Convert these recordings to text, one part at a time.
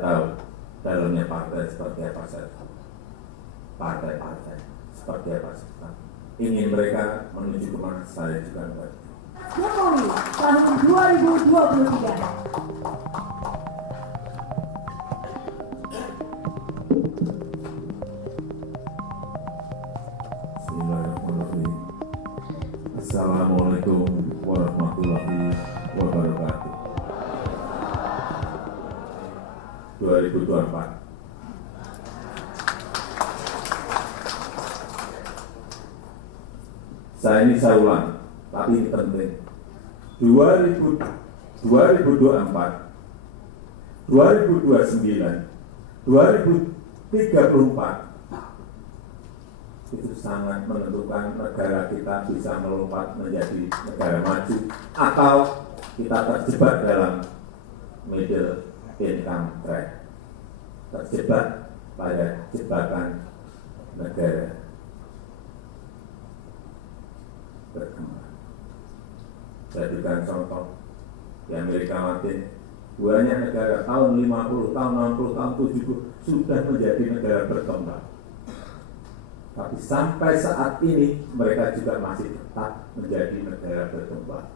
Saya tahu dalamnya partai seperti apa saya tahu. Partai-partai seperti apa saya tahu. Ingin mereka menuju kemana saya juga ngerti. Jokowi tahun 2023. Bismillahirrahmanirrahim. Assalamualaikum warahmatullahi wabarakatuh. 2024. Saya ulang, tapi ini penting. 2024, 2029, 2034 itu sangat menentukan negara kita bisa melompat menjadi negara maju atau kita terjebak dalam middle income trap, terjebak pada jebakan negara berkembang. Saya berikan contoh di Amerika Latin, banyak negara tahun 50, tahun 60, tahun 70 sudah menjadi negara berkembang. Tapi sampai saat ini mereka juga masih tetap menjadi negara berkembang.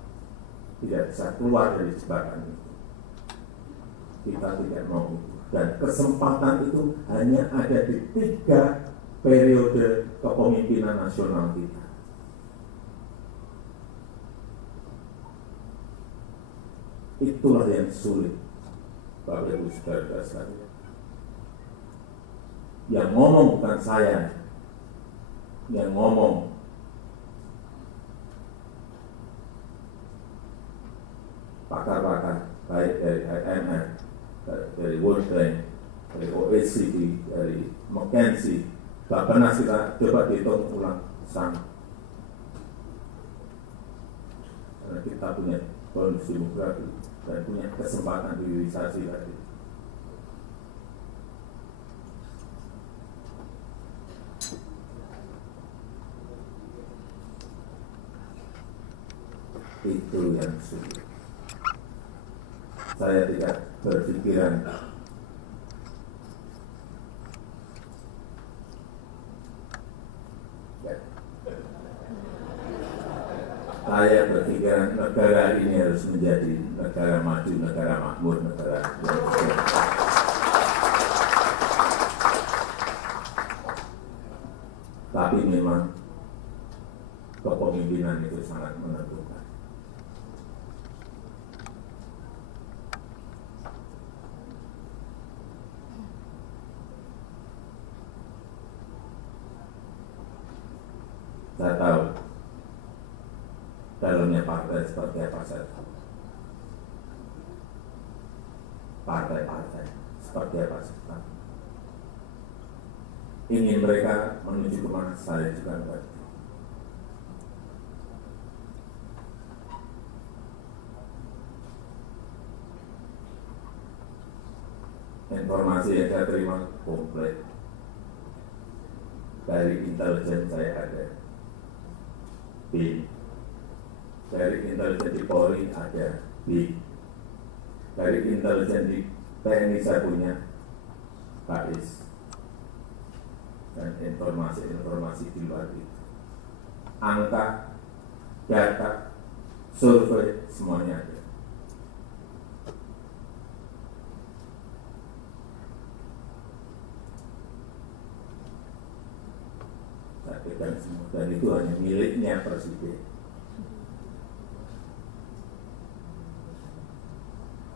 Tidak bisa keluar dari jebakan itu. Kita tidak mau itu. Dan kesempatan itu hanya ada di 3 periode kepemimpinan nasional kita. Itulah yang sulit, Bapak Ibu Saudara sekalian. Yang ngomong bukan saya, yang ngomong pakar-pakar, baik dari IMF, dari World Bank, dari OECD, dari McKinsey. Tak pernah kita coba dihitung ulang sama. Karena kita punya bonus demografi dan punya kesempatan hilirisasi tadi. Itu yang sulit. Saya tidak berpikiran saya berpikiran negara ini harus menjadi negara maju, negara makmur, negara yang tapi memang kepemimpinan itu sangat menentukan. Saya tahu dalamnya partai seperti apa saya tahu. Partai-partai seperti apa saya tahu. Ingin mereka menuju kemana saya juga ngerti. Informasi yang saya terima komplit. Dari intelijen saya ada B, dari intelijen di Polri ada B, dari intelijen di TNI saya punya KIS, dan informasi-informasi di luar itu. Angka, data, survei, semuanya ada. Saya pegang semua, dan itu hanya miliknya Presiden.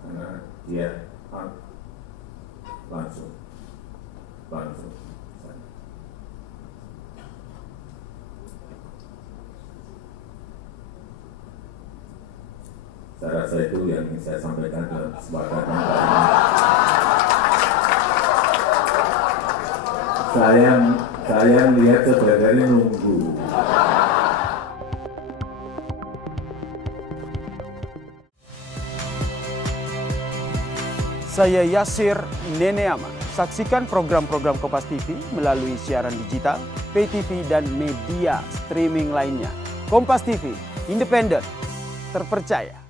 Karena dia langsung. Saya rasa itu yang ingin saya sampaikan dalam kesempatan saya melihat saudara ini nunggu. Saya Yasir Neneama. Saksikan program-program Kompas TV melalui siaran digital, pay TV, dan media streaming lainnya. Kompas TV, independen, terpercaya.